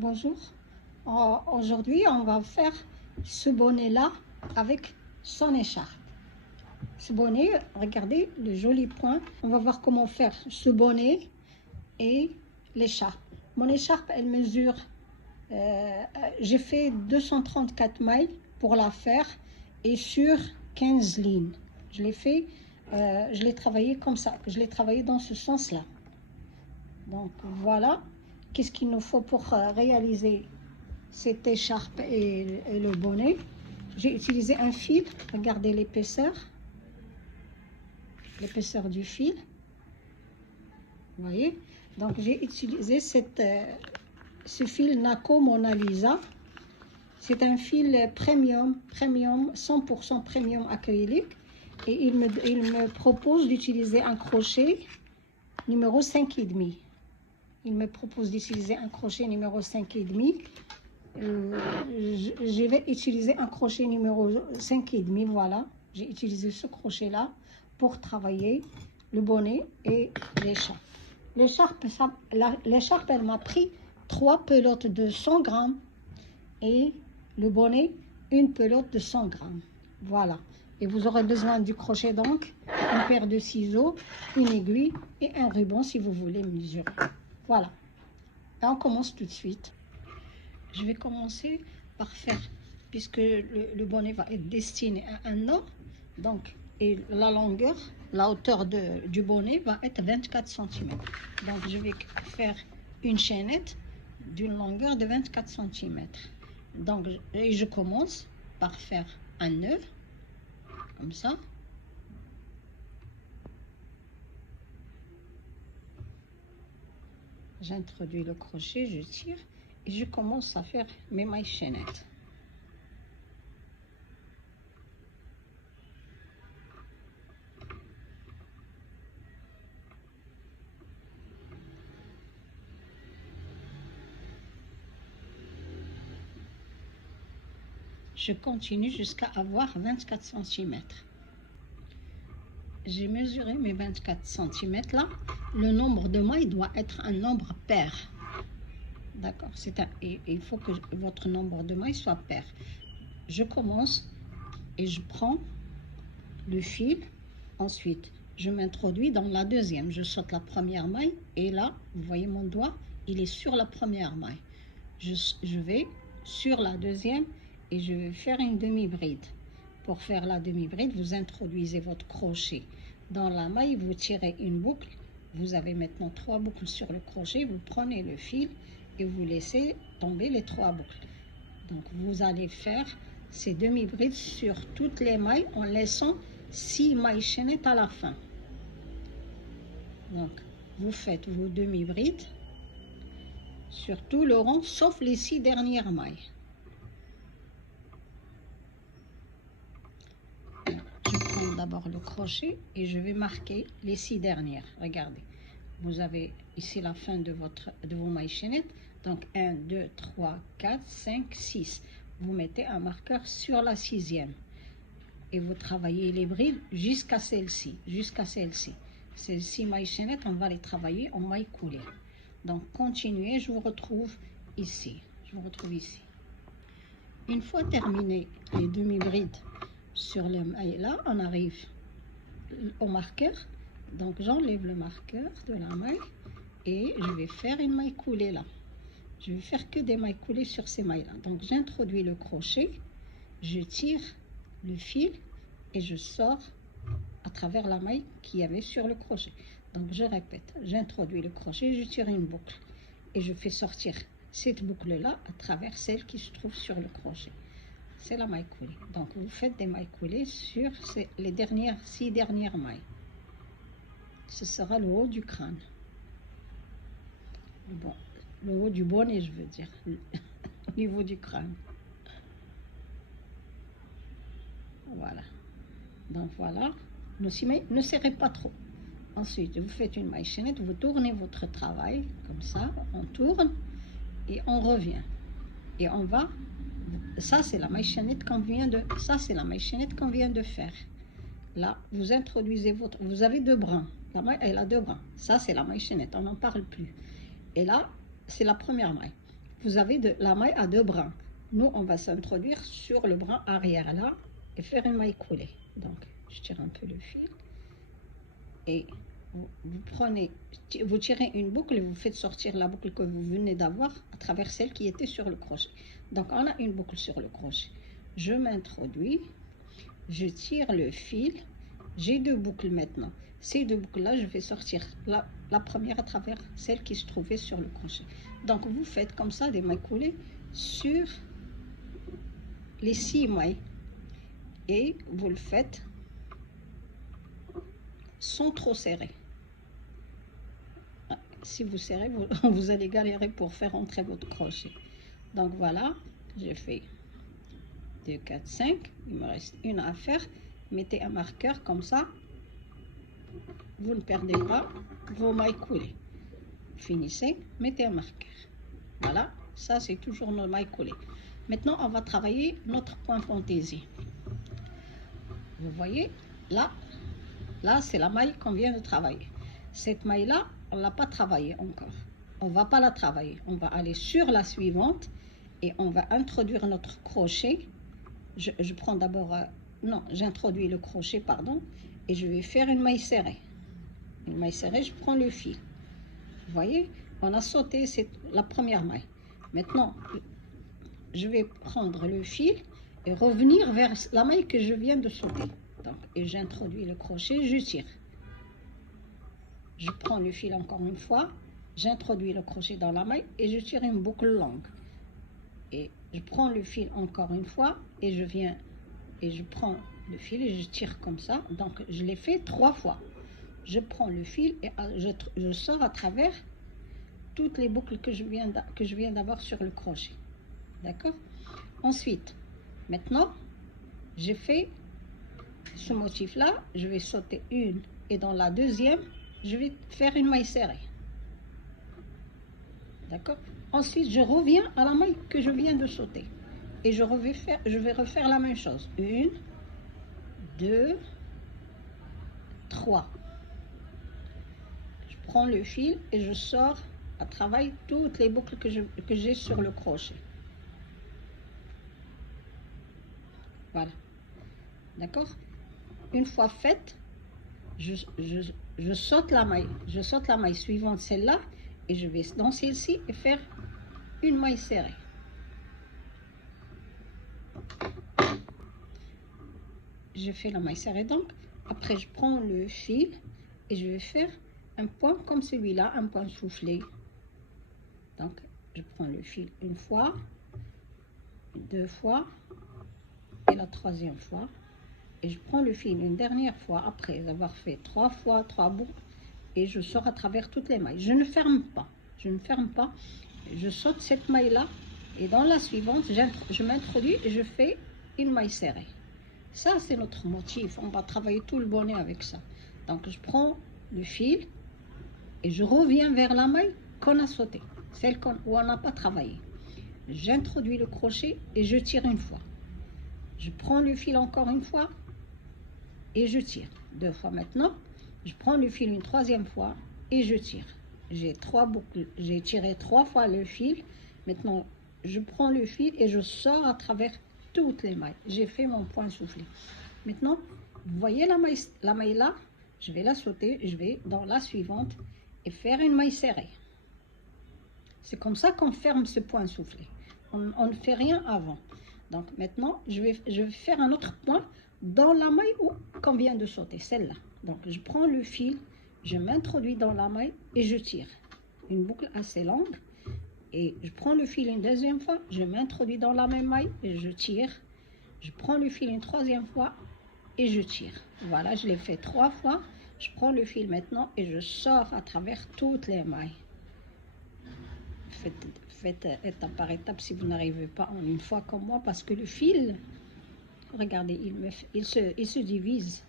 Bonjour. Aujourd'hui, on va faire ce bonnet-là avec son écharpe. Ce bonnet, regardez le joli point. On va voir comment faire ce bonnet et l'écharpe. Mon écharpe, elle mesure, j'ai fait 234 mailles pour la faire et sur 15 lignes. Je l'ai fait, je l'ai travaillé comme ça, je l'ai travaillé dans ce sens-là. Donc voilà, qu'est-ce qu'il nous faut pour réaliser cette écharpe et le bonnet. J'ai utilisé un fil, regardez l'épaisseur du fil, vous voyez. Donc j'ai utilisé ce fil Naco Mona Lisa. C'est un fil premium 100% premium acrylique, et il me propose d'utiliser un crochet numéro 5,5. Il me propose d'utiliser un crochet numéro 5,5. Je vais utiliser un crochet numéro 5,5, voilà. J'ai utilisé ce crochet-là pour travailler le bonnet et l'écharpe. L'écharpe, elle m'a pris 3 pelotes de 100 grammes et le bonnet, une pelote de 100 grammes. Voilà. Et vous aurez besoin du crochet, donc, une paire de ciseaux, une aiguille et un ruban si vous voulez mesurer. Voilà. Et on commence tout de suite. Je vais commencer par faire, puisque le bonnet va être destiné à un an, donc, et la longueur, la hauteur du bonnet va être 24 cm. Donc, je vais faire une chaînette d'une longueur de 24 cm. Donc, et je commence par faire un nœud, comme ça. J'introduis le crochet, je tire et je commence à faire mes mailles chaînettes. Je continue jusqu'à avoir 24 cm. J'ai mesuré mes 24 cm là. Le nombre de mailles doit être un nombre pair. D'accord, il faut que votre nombre de mailles soit pair. Je commence et je prends le fil. Ensuite, je m'introduis dans la deuxième. Je saute la première maille et là, vous voyez mon doigt, il est sur la première maille. Je vais sur la deuxième et je vais faire une demi-bride. Pour faire la demi-bride, vous introduisez votre crochet dans la maille, vous tirez une boucle. Vous avez maintenant 3 boucles sur le crochet. Vous prenez le fil et vous laissez tomber les 3 boucles. Donc, vous allez faire ces demi-brides sur toutes les mailles en laissant 6 mailles chaînettes à la fin. Donc, vous faites vos demi-brides sur tout le rond, sauf les 6 dernières mailles. D'abord le crochet et je vais marquer les 6 dernières. Regardez, vous avez ici la fin de vos mailles chaînettes. Donc 1, 2, 3, 4, 5, 6. Vous mettez un marqueur sur la 6e et vous travaillez les brides jusqu'à celle-ci. Ces 6 mailles chaînettes, on va les travailler en mailles coulées. Donc continuez, je vous retrouve ici. Une fois terminé les demi-brides sur les mailles là, on arrive au marqueur. Donc j'enlève le marqueur de la maille et je vais faire une maille coulée là. Je vais faire que des mailles coulées sur ces mailles là. Donc j'introduis le crochet, je tire le fil et je sors à travers la maille qu'il y avait sur le crochet. Donc je répète, j'introduis le crochet, je tire une boucle et je fais sortir cette boucle là à travers celle qui se trouve sur le crochet. C'est la maille coulée. Donc vous faites des mailles coulées sur les 6 dernières mailles. Ce sera le haut du crâne. Bon, le haut du bonnet, je veux dire, au niveau du crâne. Voilà. Donc voilà, ne serrez pas trop. Ensuite, vous faites une maille chaînette, vous tournez votre travail, comme ça, on tourne et on revient. Et on va... Ça, c'est la maille chaînette qu'on vient de faire. Là, vous introduisez vous avez 2 brins. La maille, elle a 2 brins. Ça, c'est la maille chaînette. On n'en parle plus. Et là, c'est la première maille. vous avez la maille à 2 brins. Nous, on va s'introduire sur le brin arrière là et faire une maille coulée. Donc, je tire un peu le fil et vous tirez une boucle et vous faites sortir la boucle que vous venez d'avoir à travers celle qui était sur le crochet. Donc, on a une boucle sur le crochet. Je m'introduis, je tire le fil. J'ai 2 boucles maintenant. Ces 2 boucles-là, je vais sortir la première à travers celle qui se trouvait sur le crochet. Donc, vous faites comme ça des mailles coulées sur les 6 mailles. Et vous le faites sans trop serrer. Si vous serrez, vous allez galérer pour faire entrer votre crochet. Donc, voilà, j'ai fait 2, 4, 5. Il me reste une à faire. Mettez un marqueur comme ça. Vous ne perdez pas vos mailles coulées. Finissez, mettez un marqueur. Voilà, ça c'est toujours nos mailles coulées. Maintenant, on va travailler notre point fantaisie. Vous voyez, là c'est la maille qu'on vient de travailler. Cette maille-là, on ne l'a pas travaillée encore. On ne va pas la travailler. On va aller sur la suivante et on va introduire notre crochet. Je prends d'abord... non, j'introduis le crochet, pardon, et je vais faire une maille serrée. Une maille serrée, je prends le fil. Vous voyez, on a sauté la première maille. Maintenant, je vais prendre le fil et revenir vers la maille que je viens de sauter. Donc, et j'introduis le crochet, je tire. Je prends le fil encore une fois, j'introduis le crochet dans la maille et je tire une boucle longue. Et je prends le fil encore une fois et je viens et je prends le fil et je tire comme ça. Donc, je l'ai fait 3 fois. Je prends le fil et je sors à travers toutes les boucles que je viens d'avoir sur le crochet. D'accord? Ensuite, maintenant, j'ai fait ce motif-là. Je vais sauter une et dans la deuxième, je vais faire une maille serrée. D'accord? Ensuite, je reviens à la maille que je viens de sauter. Et je vais refaire la même chose. 1, 2, 3. Je prends le fil et je sors à travers toutes les boucles que j'ai sur le crochet. Voilà. D'accord? Une fois faite, je saute la maille. Je saute la maille suivante, celle-là, et je vais dans celle-ci et faire une maille serrée. Je fais la maille serrée donc. Après, je prends le fil et je vais faire un point comme celui-là, un point soufflé. Donc, je prends le fil une fois, 2 fois et la 3e fois. Et je prends le fil une dernière fois après avoir fait 3 fois 3 boucles et je sors à travers toutes les mailles. Je ne ferme pas. Je ne ferme pas. Je saute cette maille-là et dans la suivante, je m'introduis et je fais une maille serrée. Ça, c'est notre motif. On va travailler tout le bonnet avec ça. Donc, je prends le fil et je reviens vers la maille qu'on a sautée, celle où on n'a pas travaillé. J'introduis le crochet et je tire une fois. Je prends le fil encore une fois et je tire 2 fois maintenant. Je prends le fil une 3e fois et je tire. J'ai 3 boucles. J'ai tiré 3 fois le fil. Maintenant, je prends le fil et je sors à travers toutes les mailles. J'ai fait mon point soufflé. Maintenant, vous voyez la maille là, je vais la sauter, je vais dans la suivante et faire une maille serrée. C'est comme ça qu'on ferme ce point soufflé. On ne fait rien avant. Donc maintenant, je vais faire un autre point dans la maille qu'on vient de sauter, celle-là. Donc je prends le fil, je m'introduis dans la maille et je tire. Une boucle assez longue. Et je prends le fil une 2e fois, je m'introduis dans la même maille et je tire. Je prends le fil une 3e fois et je tire. Voilà, je l'ai fait 3 fois. Je prends le fil maintenant et je sors à travers toutes les mailles. Faites étape par étape si vous n'arrivez pas en une fois comme moi parce que le fil, regardez, il se divise.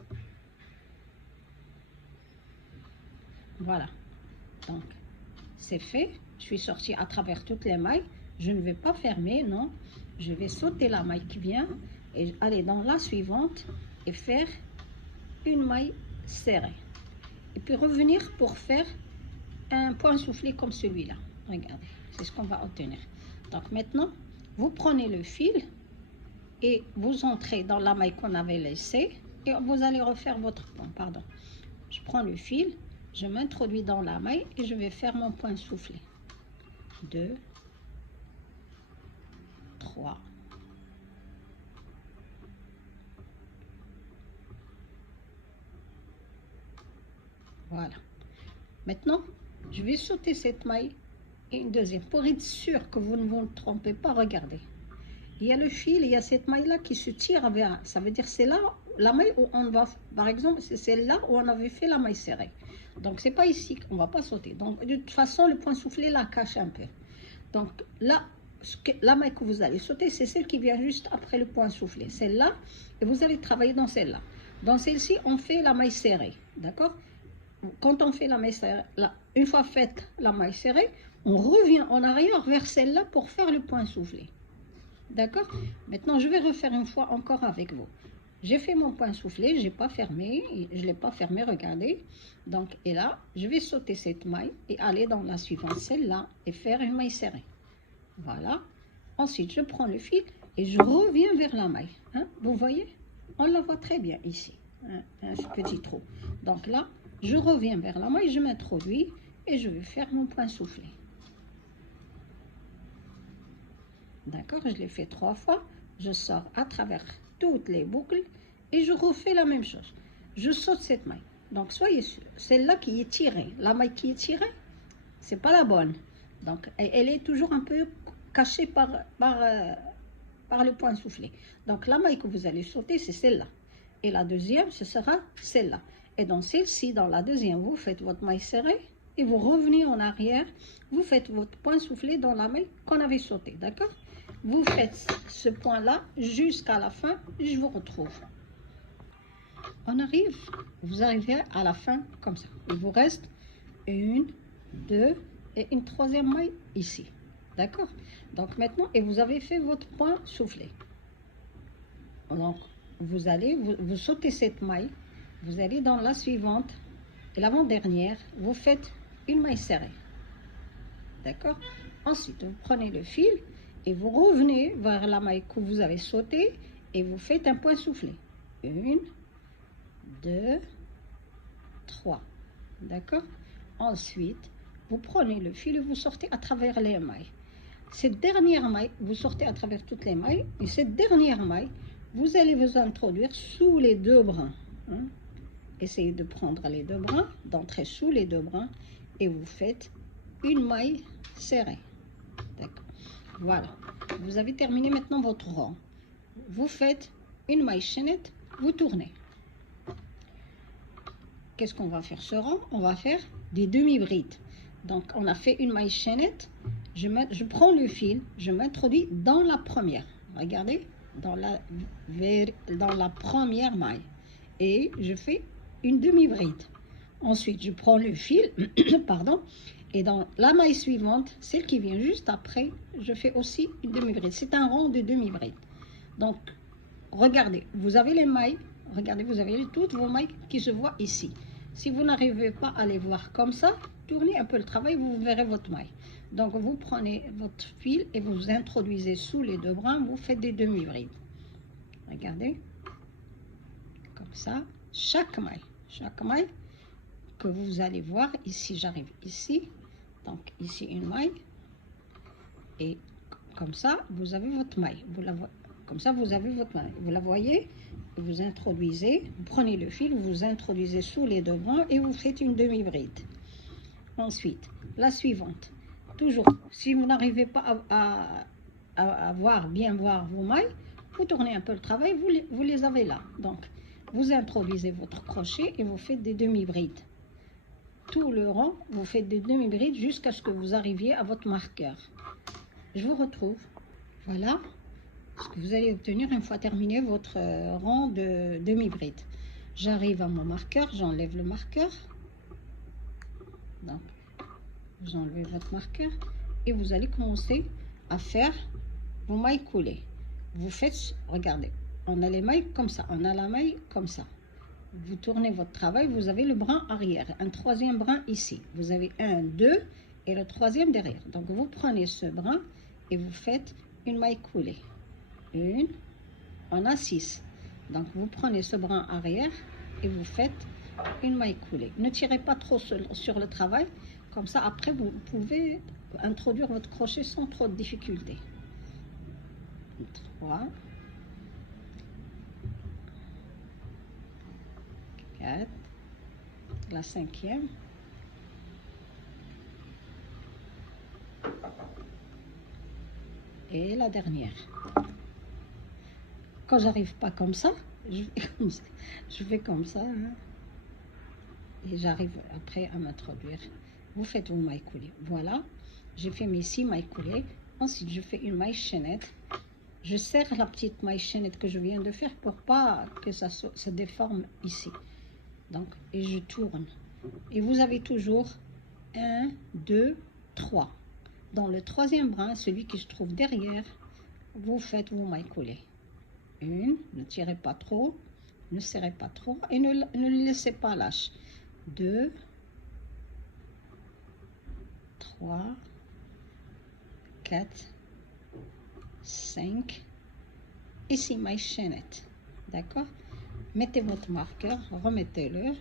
Voilà. Donc, c'est fait. Je suis sortie à travers toutes les mailles. Je ne vais pas fermer, non. Je vais sauter la maille qui vient et aller dans la suivante et faire une maille serrée. Et puis revenir pour faire un point soufflé comme celui-là. Regardez, c'est ce qu'on va obtenir. Donc maintenant, vous prenez le fil et vous entrez dans la maille qu'on avait laissée et vous allez refaire votre point. Pardon. Je prends le fil, je m'introduis dans la maille et je vais faire mon point soufflé. 2, 3, 4. Voilà. Maintenant, je vais sauter cette maille et une deuxième. Pour être sûr que vous ne vous trompez pas, regardez. Il y a le fil, il y a cette maille-là qui se tire vers... Ça veut dire c'est là, la maille où on va... Par exemple, c'est celle-là où on avait fait la maille serrée. Donc, c'est pas ici qu'on va pas sauter. Donc, de toute façon, le point soufflé la cache un peu. Donc, là, la maille que vous allez sauter, c'est celle qui vient juste après le point soufflé. Celle-là, et vous allez travailler dans celle-là. Dans celle-ci, on fait la maille serrée. D'accord? Quand on fait la maille serrée, là, une fois faite la maille serrée, on revient en arrière vers celle-là pour faire le point soufflé. D'accord? Maintenant, je vais refaire une fois encore avec vous. J'ai fait mon point soufflé, je n'ai pas fermé, je ne l'ai pas fermé, regardez. Donc, et là, je vais sauter cette maille et aller dans la suivante, celle-là, et faire une maille serrée. Voilà. Ensuite, je prends le fil et je reviens vers la maille. Hein? Vous voyez? On la voit très bien ici. Hein? Un petit trou. Donc là, je reviens vers la maille, je m'introduis et je vais faire mon point soufflé. D'accord, je l'ai fait 3 fois. Je sors à travers toutes les boucles et je refais la même chose. Je saute cette maille. Donc, soyez sûr, celle-là qui est tirée, la maille qui est tirée, c'est pas la bonne. Donc, elle est toujours un peu cachée par le point soufflé. Donc, la maille que vous allez sauter, c'est celle-là. Et la deuxième, ce sera celle-là. Et dans celle-ci, dans la deuxième, vous faites votre maille serrée et vous revenez en arrière. Vous faites votre point soufflé dans la maille qu'on avait sautée, d'accord? Vous faites ce point-là jusqu'à la fin, je vous retrouve. On arrive, vous arrivez à la fin comme ça. Il vous reste 1, 2 et une troisième maille ici. D'accord? Donc maintenant, et vous avez fait votre point soufflé. Donc, vous allez, vous sautez cette maille, vous allez dans la suivante et l'avant-dernière, vous faites une maille serrée. D'accord? Ensuite, vous prenez le fil et vous revenez vers la maille que vous avez sautée et vous faites un point soufflé. 1, 2, 3. D'accord? Ensuite, vous prenez le fil et vous sortez à travers les mailles. Cette dernière maille, vous sortez à travers toutes les mailles. Et cette dernière maille, vous allez vous introduire sous les 2 brins. Hein? Essayez de prendre les 2 brins, d'entrer sous les 2 brins et vous faites une maille serrée. D'accord. Voilà. Vous avez terminé maintenant votre rang. Vous faites une maille chaînette, vous tournez. Qu'est-ce qu'on va faire ce rang? On va faire des demi-brides. Donc, on a fait une maille chaînette. Je prends le fil, je m'introduis dans la première. Regardez, dans la première maille. Et je fais une demi-bride. Ensuite, je prends le fil, pardon, et dans la maille suivante, celle qui vient juste après, je fais aussi une demi-bride. C'est un rang de demi-bride. Donc, regardez, vous avez les mailles, regardez, vous avez toutes vos mailles qui se voient ici. Si vous n'arrivez pas à les voir comme ça, tournez un peu le travail, vous verrez votre maille. Donc, vous prenez votre fil et vous introduisez sous les 2 brins, vous faites des demi-brides. Regardez, comme ça, chaque maille que vous allez voir, ici, j'arrive ici, donc ici une maille, et comme ça, vous avez votre maille. Comme ça, vous avez votre maille. Vous la voyez, vous introduisez, vous prenez le fil, vous introduisez sous les 2 brins et vous faites une demi-bride. Ensuite, la suivante. Toujours, si vous n'arrivez pas à bien voir vos mailles, vous tournez un peu le travail, vous les avez là. Donc, vous introduisez votre crochet et vous faites des demi-brides. Tout le rang, vous faites des demi-brides jusqu'à ce que vous arriviez à votre marqueur. Je vous retrouve. Voilà ce que vous allez obtenir une fois terminé votre rang de demi-bride. J'arrive à mon marqueur, j'enlève le marqueur. Donc, vous enlevez votre marqueur et vous allez commencer à faire vos mailles coulées. Vous faites, regardez, on a les mailles comme ça, on a la maille comme ça. Vous tournez votre travail, vous avez le brin arrière, un troisième brin ici. Vous avez 1, 2 et le troisième derrière. Donc, vous prenez ce brin et vous faites une maille coulée. Une, on a 6. Donc vous prenez ce brin arrière et vous faites une maille coulée. Ne tirez pas trop sur le travail, comme ça après vous pouvez introduire votre crochet sans trop de difficulté. 3, 4, la 5e, et la dernière. Quand j'arrive pas comme ça, je fais comme ça, hein, et j'arrive après à m'introduire. Vous faites vos mailles coulées. Voilà, j'ai fait mes 6 mailles coulées. Ensuite, je fais une maille chaînette. Je serre la petite maille chaînette que je viens de faire pour pas que ça se déforme ici. Donc, et je tourne. Et vous avez toujours 1, 2, 3. Dans le 3e brin, celui qui se trouve derrière, vous faites vos mailles coulées. Une, ne tirez pas trop, ne serrez pas trop et ne le laissez pas lâche. 2, 3, 4, 5 et 6 mailles chaînettes. D'accord? Mettez votre marqueur, remettez-le.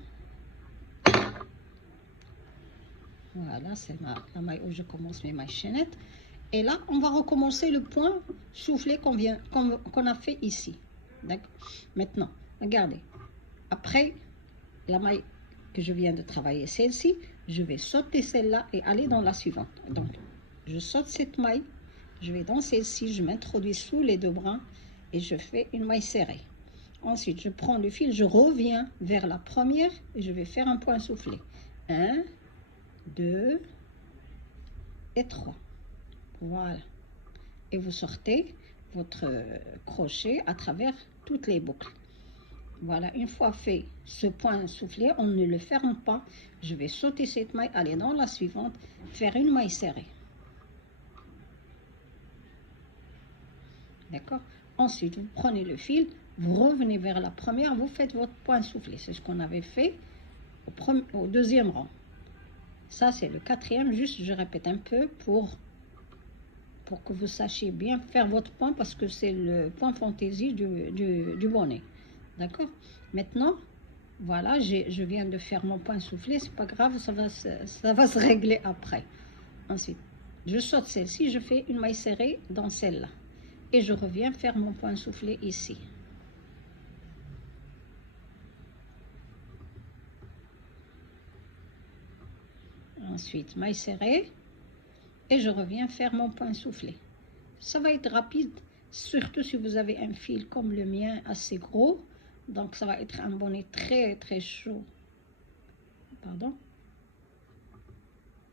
Voilà, c'est la maille où je commence mes mailles chaînettes. Et là, on va recommencer le point soufflé qu'on a fait ici. D'accord? Maintenant, regardez. Après la maille que je viens de travailler, celle-ci, je vais sauter celle-là et aller dans la suivante. Donc, je saute cette maille, je vais dans celle-ci, je m'introduis sous les 2 brins et je fais une maille serrée. Ensuite, je prends le fil, je reviens vers la première et je vais faire un point soufflé. 1, 2 et 3. Voilà. Et vous sortez votre crochet à travers toutes les boucles. Voilà, une fois fait ce point soufflé, on ne le ferme pas. Je vais sauter cette maille, aller dans la suivante, faire une maille serrée. D'accord? Ensuite, vous prenez le fil, vous revenez vers la première, vous faites votre point soufflé. C'est ce qu'on avait fait au 2e rang. Ça, c'est le 4e. Juste, je répète un peu pour que vous sachiez bien faire votre point parce que c'est le point fantaisie du bonnet. D'accord? Maintenant, voilà, je viens de faire mon point soufflé, c'est pas grave, ça va se régler après. Ensuite, je saute celle-ci, je fais une maille serrée dans celle-là. Et je reviens faire mon point soufflé ici. Ensuite, maille serrée. Et je reviens faire mon point soufflé. Ça va être rapide, surtout si vous avez un fil comme le mien assez gros. Donc, ça va être un bonnet très, très chaud. Pardon?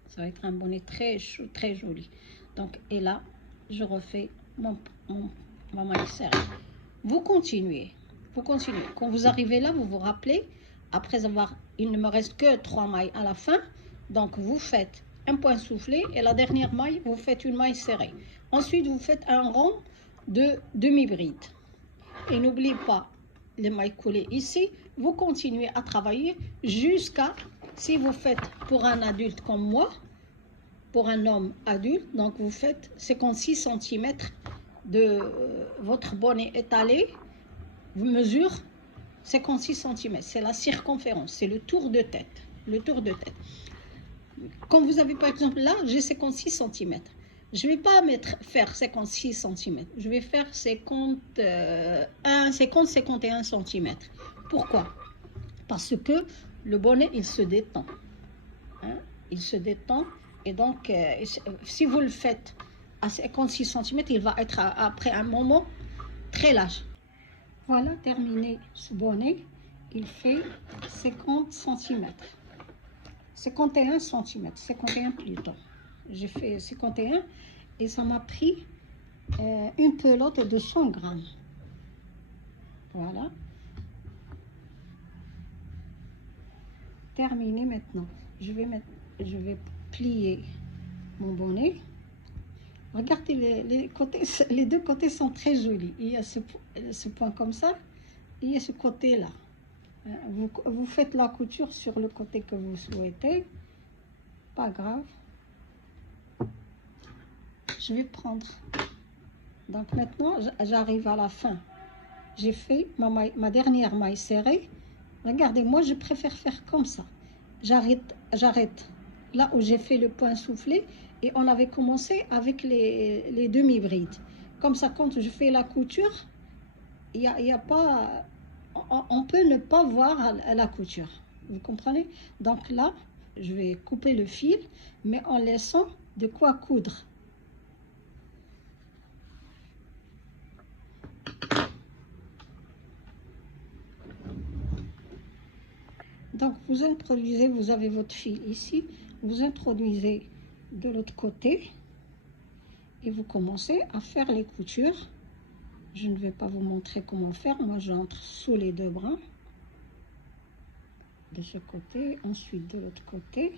Ça va être un bonnet très chaud, très joli. Donc, et là, je refais ma maille serrée. Vous continuez. Quand vous arrivez là, vous vous rappelez, après avoir, il ne me reste que 3 mailles à la fin. Donc, vous faites un point soufflé et la dernière maille, vous faites une maille serrée. Ensuite, vous faites un rond de demi-bride. Et n'oubliez pas les mailles coulées ici. Vous continuez à travailler jusqu'à, si vous faites pour un adulte comme moi, pour un homme adulte, donc vous faites 56 cm de votre bonnet étalé, vous mesurez 56 cm, c'est la circonférence, c'est le tour de tête, Quand vous avez par exemple là, j'ai 56 cm, je ne vais pas faire 56 cm, je vais faire 50-51 cm. Pourquoi? Parce que le bonnet, il se détend. Hein? Il se détend. Et donc, si vous le faites à 56 cm, il va être après un moment très large. Voilà, terminé ce bonnet. Il fait 50 cm. 51 cm, 51 plutôt. J'ai fait 51 et ça m'a pris une pelote de 100 grammes. Voilà. Terminé maintenant. Je vais plier mon bonnet. Regardez les côtés, les 2 côtés sont très jolis. Il y a ce point comme ça, et il y a ce côté-là. Vous faites la couture sur le côté que vous souhaitez, pas grave. je vais prendre. Donc maintenant, j'arrive à la fin. J'ai fait ma dernière maille serrée. Regardez, moi, je préfère faire comme ça. J'arrête là où j'ai fait le point soufflé. Et on avait commencé avec les demi-brides. Comme ça, quand je fais la couture, il y a pas... On peut ne pas voir la couture. Vous comprenez? Donc là, je vais couper le fil, mais en laissant de quoi coudre. Donc vous introduisez, vous avez votre fil ici, vous introduisez de l'autre côté et vous commencez à faire les coutures. Je ne vais pas vous montrer comment faire, moi j'entre sous les deux bras de ce côté, ensuite de l'autre côté.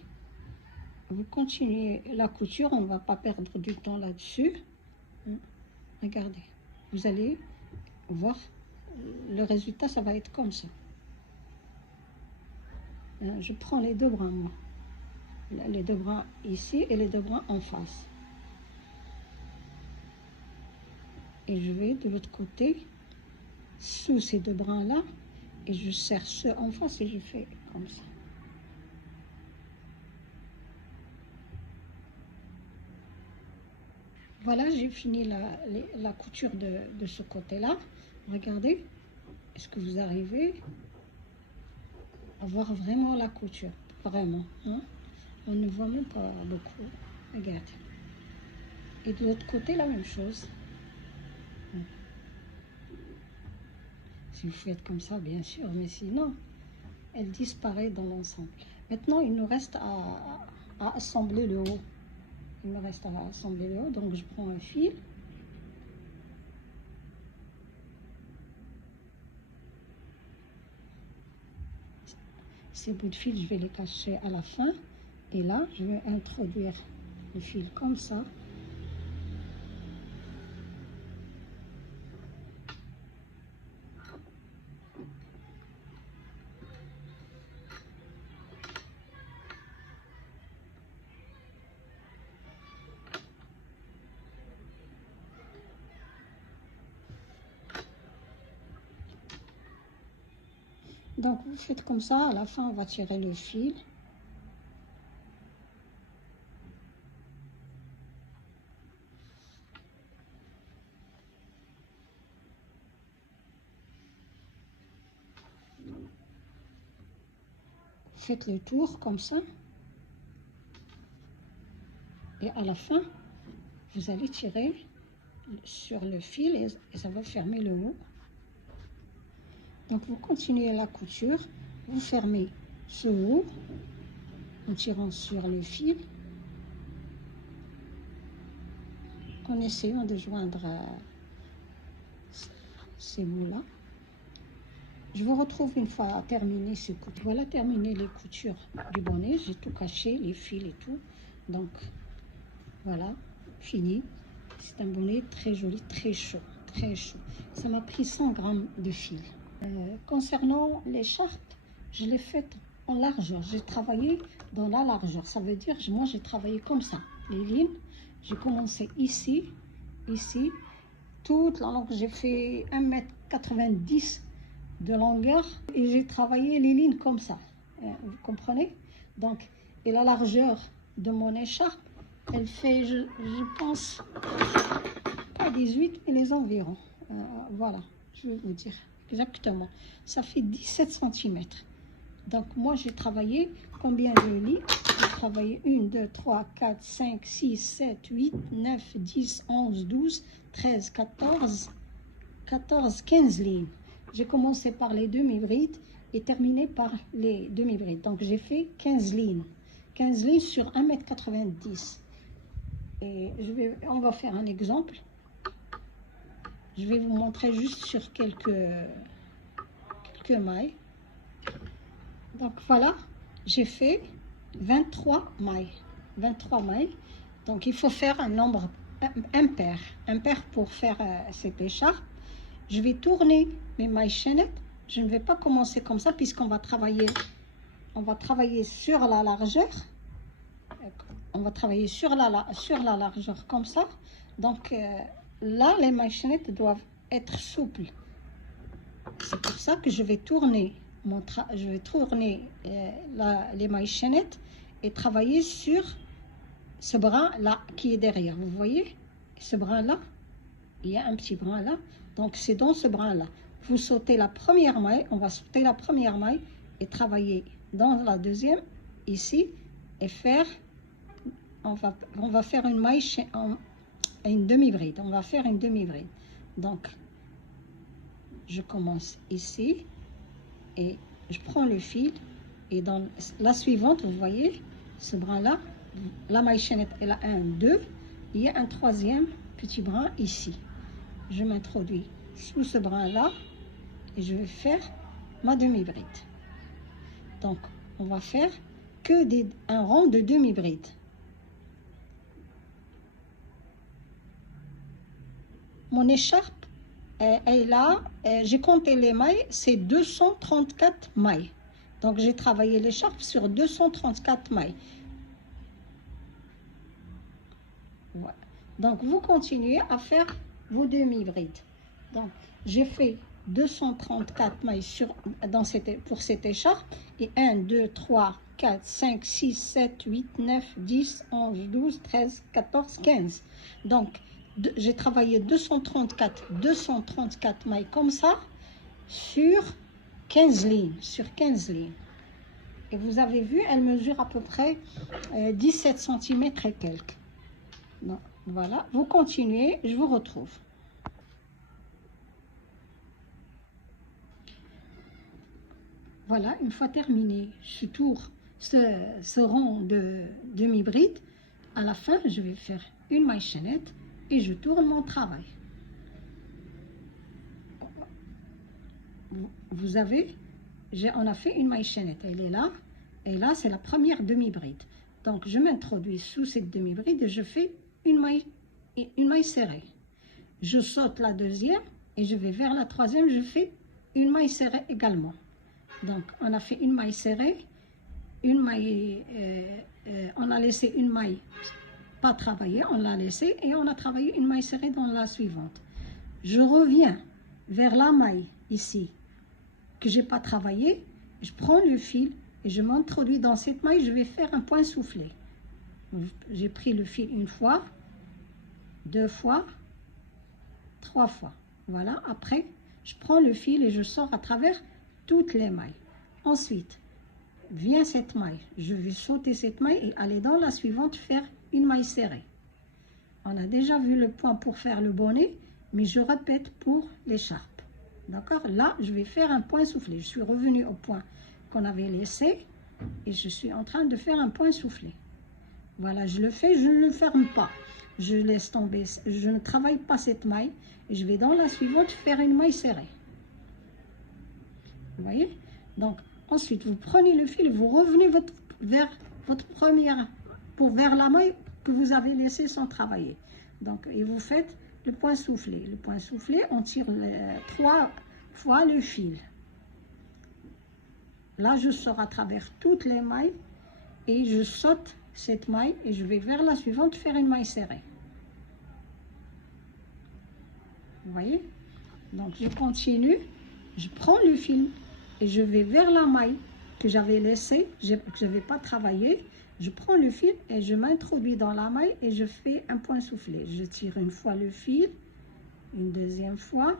Vous continuez la couture, on ne va pas perdre du temps là-dessus. Regardez, vous allez voir le résultat, ça va être comme ça. Je prends les deux bras, moi. Les deux bras ici et les deux bras en face. Et je vais de l'autre côté, sous ces deux bras-là, et je serre ceux en face et je fais comme ça. Voilà, j'ai fini la couture de ce côté-là. Regardez, est-ce que vous arrivez à voir vraiment la couture? Vraiment, hein? On ne voit même pas beaucoup. Regardez. Et de l'autre côté, la même chose. Si vous faites comme ça, bien sûr, mais sinon, elle disparaît dans l'ensemble. Maintenant, il nous reste à assembler le haut. Il me reste à assembler le haut, donc je prends un fil. Ces bouts de fil, je vais les cacher à la fin. Et là, je vais introduire le fil comme ça. Donc, vous faites comme ça. À la fin, on va tirer le fil. Faites le tour comme ça. Et à la fin, vous allez tirer sur le fil et ça va fermer le haut. Donc, vous continuez la couture. Vous fermez ce haut en tirant sur le fil. En essayant de joindre ces bouts-là. Je vous retrouve une fois terminé ce couture. Voilà, terminé les coutures du bonnet. J'ai tout caché, les fils et tout. Donc, voilà, fini. C'est un bonnet très joli, très chaud, très chaud. Ça m'a pris 100 grammes de fil. Concernant l'écharpe, je l'ai faite en largeur. J'ai travaillé dans la largeur. Ça veut dire, moi, j'ai travaillé comme ça. Les lignes, j'ai commencé ici, ici. Toute la longueur, j'ai fait 1,90 m de longueur et j'ai travaillé les lignes comme ça. Vous comprenez? Donc, et la largeur de mon écharpe, elle fait, je pense, pas 18, mais les environs. Voilà, je vais vous dire exactement. Ça fait 17 cm. Donc, moi, j'ai travaillé combien de lignes? J'ai travaillé 1, 2, 3, 4, 5, 6, 7, 8, 9, 10, 11, 12, 13, 14, 15 lignes. J'ai commencé par les demi-brides et terminé par les demi-brides. Donc, j'ai fait 15 lignes. 15 lignes sur 1,90 m. Et on va faire un exemple. Je vais vous montrer juste sur quelques mailles. Donc, voilà, j'ai fait 23 mailles. 23 mailles. Donc, il faut faire un nombre impair. Impair pour faire cette écharpe. Je vais tourner mes mailles chaînettes. Je ne vais pas commencer comme ça puisqu'on va travailler sur la largeur. on va travailler sur la largeur comme ça. Donc là, les mailles chaînettes doivent être souples. C'est pour ça que je vais tourner, les mailles chaînettes et travailler sur ce brin-là qui est derrière. Vous voyez, ce brin-là, il y a un petit brin là. Donc, c'est dans ce brin-là. Vous sautez la première maille, on va sauter la première maille et travailler dans la deuxième, ici, et faire, on va faire une maille, une demi-bride. On va faire une demi-bride. Donc, je commence ici et je prends le fil et dans la suivante, vous voyez, ce brin-là, la maille chaînette, elle a un, deux, il y a un troisième petit brin ici. Je m'introduis sous ce brin-là et je vais faire ma demi-bride. Donc, on va faire que un rang de demi-bride. Mon écharpe, elle a, j'ai compté les mailles, c'est 234 mailles. Donc, j'ai travaillé l'écharpe sur 234 mailles. Voilà. Donc, vous continuez à faire vos demi-brides. Donc, j'ai fait 234 mailles pour cette écharpe. Et 1, 2, 3, 4, 5, 6, 7, 8, 9, 10, 11, 12, 13, 14, 15. Donc, j'ai travaillé 234 mailles comme ça sur 15 lignes. Et vous avez vu, elle mesure à peu près 17 cm et quelques. Donc, voilà, vous continuez, je vous retrouve. Voilà, une fois terminé ce rang de demi-bride, à la fin, je vais faire une maille chaînette et je tourne mon travail. Vous avez, on a fait une maille chaînette, elle est là, et là, c'est la première demi-bride. Donc, je m'introduis sous cette demi-bride et je fais une maille serrée. Je saute la deuxième et je vais vers la troisième, je fais une maille serrée également. Donc, on a fait une maille serrée, on a laissé une maille pas travaillée, on l'a laissée et on a travaillé une maille serrée dans la suivante. Je reviens vers la maille ici que j'ai pas travaillé, je prends le fil et je m'introduis dans cette maille, je vais faire un point soufflé. J'ai pris le fil une fois, deux fois, trois fois. Voilà, après, je prends le fil et je sors à travers toutes les mailles. Ensuite, vient cette maille. Je vais sauter cette maille et aller dans la suivante faire une maille serrée. On a déjà vu le point pour faire le bonnet, mais je répète pour l'écharpe. D'accord? Là, je vais faire un point soufflé. Je suis revenue au point qu'on avait laissé et je suis en train de faire un point soufflé. Voilà, je le fais, je ne le ferme pas. Je laisse tomber, je ne travaille pas cette maille et je vais dans la suivante faire une maille serrée. Vous voyez? Donc, ensuite, vous prenez le fil, vous revenez vers votre première, vers la maille que vous avez laissée sans travailler. Donc, et vous faites le point soufflé. Le point soufflé, on tire 3 fois le fil. Là, je sors à travers toutes les mailles et je saute cette maille et je vais vers la suivante faire une maille serrée. Vous voyez? Donc, je continue, je prends le fil et je vais vers la maille que j'avais laissée, que je n'avais pas travaillé. Je prends le fil et je m'introduis dans la maille et je fais un point soufflé. Je tire une fois le fil, une deuxième fois,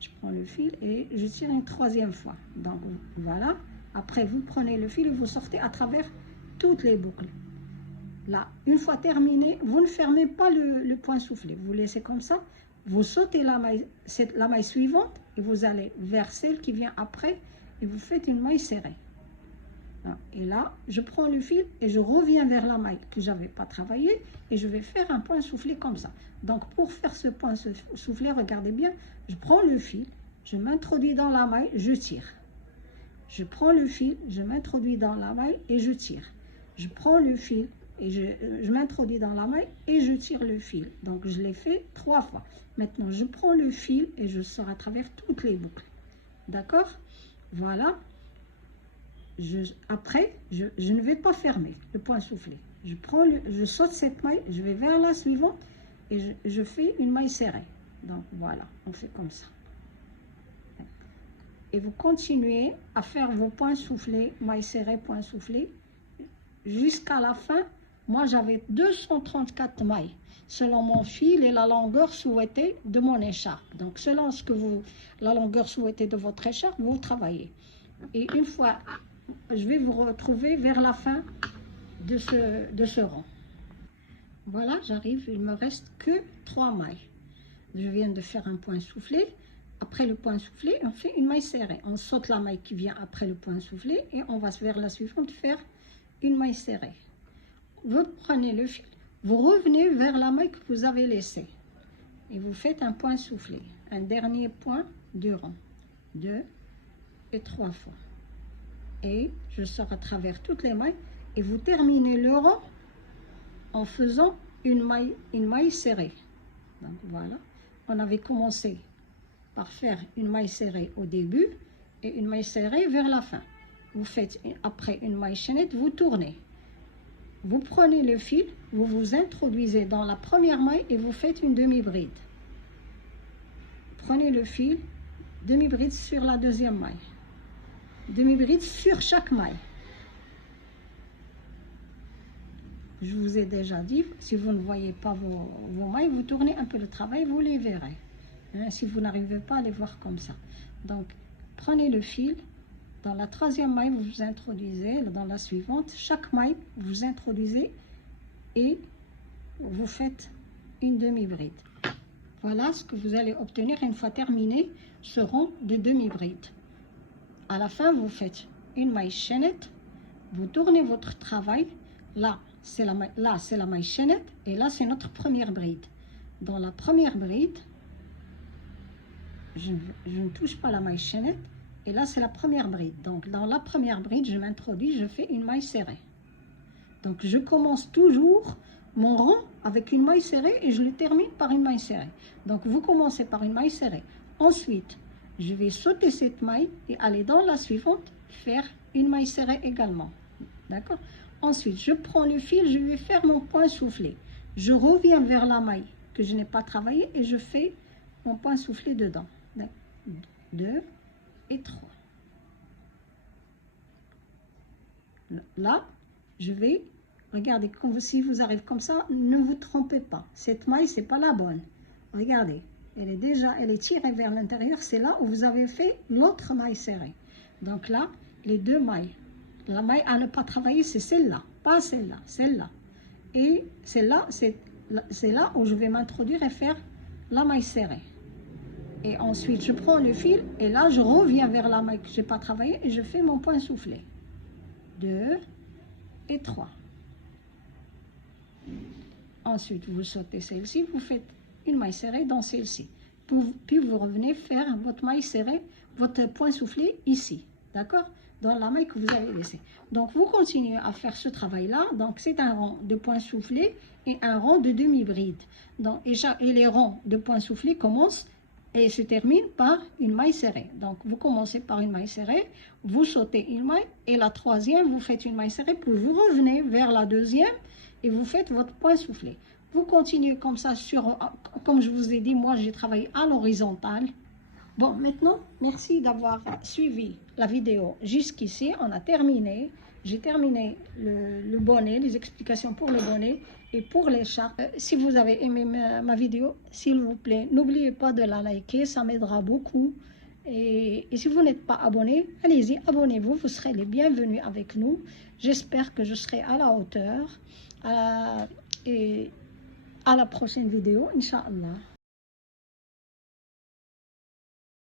je prends le fil et je tire une troisième fois. Donc, voilà. Après, vous prenez le fil et vous sortez à travers toutes les boucles. Là, une fois terminé, vous ne fermez pas le point soufflé. Vous laissez comme ça. Vous sautez la maille suivante et vous allez vers celle qui vient après et vous faites une maille serrée. Et là, je prends le fil et je reviens vers la maille que je n'avais pas travaillé et je vais faire un point soufflé comme ça. Donc, pour faire ce point soufflé, regardez bien, je prends le fil, je m'introduis dans la maille, je tire. Je prends le fil, je m'introduis dans la maille et je tire. Je prends le fil et je m'introduis dans la maille et je tire le fil. Donc, je l'ai fait 3 fois. Maintenant, je prends le fil et je sors à travers toutes les boucles. D'accord? Voilà. Après, je ne vais pas fermer le point soufflé. je saute cette maille, je vais vers la suivante et je fais une maille serrée. Donc voilà, on fait comme ça. Et vous continuez à faire vos points soufflés, maille serrée, point soufflé, jusqu'à la fin. Moi, j'avais 234 mailles, selon mon fil et la longueur souhaitée de mon écharpe. Donc, selon la longueur souhaitée de votre écharpe, vous travaillez. Et une fois, je vais vous retrouver vers la fin de ce rang. Voilà, j'arrive, il me reste que 3 mailles. Je viens de faire un point soufflé. Après le point soufflé, on fait une maille serrée. On saute la maille qui vient après le point soufflé et on va vers la suivante faire une maille serrée. Vous prenez le fil, vous revenez vers la maille que vous avez laissée et vous faites un point soufflé. Un dernier point du rang. 2 et 3 fois. Et je sors à travers toutes les mailles et vous terminez le rang en faisant une maille serrée. Donc voilà, on avait commencé par faire une maille serrée au début et une maille serrée vers la fin. Vous faites après une maille chaînette, vous tournez. Vous prenez le fil, vous vous introduisez dans la première maille et vous faites une demi-bride. Prenez le fil, demi-bride sur la deuxième maille. Demi-bride sur chaque maille. Je vous ai déjà dit, si vous ne voyez pas vos mailles, vous tournez un peu le travail, vous les verrez. Hein, si vous n'arrivez pas à les voir comme ça. Donc, prenez le fil. Dans la troisième maille, vous vous introduisez. Dans la suivante, chaque maille, vous introduisez et vous faites une demi-bride. Voilà ce que vous allez obtenir une fois terminé ce rang de demi-bride. À la fin, vous faites une maille chaînette. Vous tournez votre travail. Là, c'est la maille chaînette et là, c'est notre première bride. Dans la première bride, je ne touche pas la maille chaînette et là c'est la première bride. Donc dans la première bride je m'introduis, je fais une maille serrée. Donc je commence toujours mon rang avec une maille serrée et je le termine par une maille serrée. Donc vous commencez par une maille serrée. Ensuite je vais sauter cette maille et aller dans la suivante faire une maille serrée également. D'accord? Ensuite je prends le fil, je vais faire mon point soufflé. Je reviens vers la maille que je n'ai pas travaillé et je fais mon point soufflé dedans. 2 et 3. Là, je vais, regardez, si vous arrivez comme ça, ne vous trompez pas. Cette maille, c'est pas la bonne. Regardez, elle est tirée vers l'intérieur. C'est là où vous avez fait l'autre maille serrée. Donc là, les deux mailles. La maille à ne pas travailler, c'est celle-là, pas celle-là, celle-là. Et celle-là, c'est là où je vais m'introduire et faire la maille serrée. Et ensuite, je prends le fil et là, je reviens vers la maille que je n'ai pas travaillé et je fais mon point soufflé. 2 et 3. Ensuite, vous sautez celle-ci, vous faites une maille serrée dans celle-ci. Puis, vous revenez faire votre maille serrée, votre point soufflé ici. D'accord? Dans la maille que vous avez laissée. Donc, vous continuez à faire ce travail-là. Donc, c'est un rang de point soufflé et un rang de demi-bride. Et les rangs de point soufflé commencent et se termine par une maille serrée. Donc, vous commencez par une maille serrée, vous sautez une maille, et la troisième, vous faites une maille serrée, puis vous revenez vers la deuxième, et vous faites votre point soufflé. Vous continuez comme ça, comme je vous ai dit, moi j'ai travaillé à l'horizontale. Bon, maintenant, merci d'avoir suivi la vidéo jusqu'ici. On a terminé. J'ai terminé le bonnet, les explications pour le bonnet et pour l'écharpe. Si vous avez aimé ma vidéo, s'il vous plaît, n'oubliez pas de la liker, ça m'aidera beaucoup. Et si vous n'êtes pas abonné, allez-y, abonnez-vous, vous serez les bienvenus avec nous. J'espère que je serai à la hauteur. Et à la prochaine vidéo, Inch'Allah.